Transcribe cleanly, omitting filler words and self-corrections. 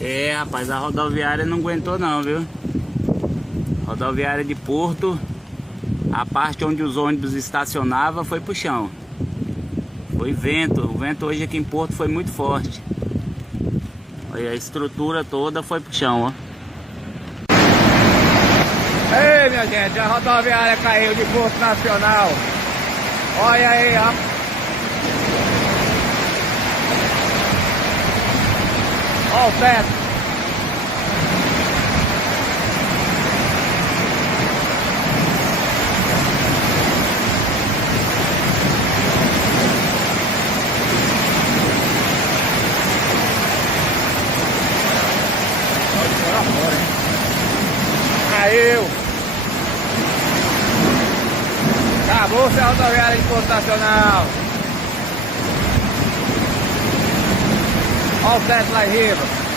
É, rapaz, a rodoviária não aguentou não, viu? Rodoviária de Porto, a parte onde os ônibus estacionavam foi pro chão. Foi vento, o vento hoje aqui em Porto foi muito forte. Olha, a estrutura toda foi pro chão, ó. Ei, minha gente, a rodoviária caiu de Porto Nacional. Olha aí, ó. Olha o teto. Caiu. Acabou-se a rodoviária de Porto Nacional. Olha o teto lá em riba.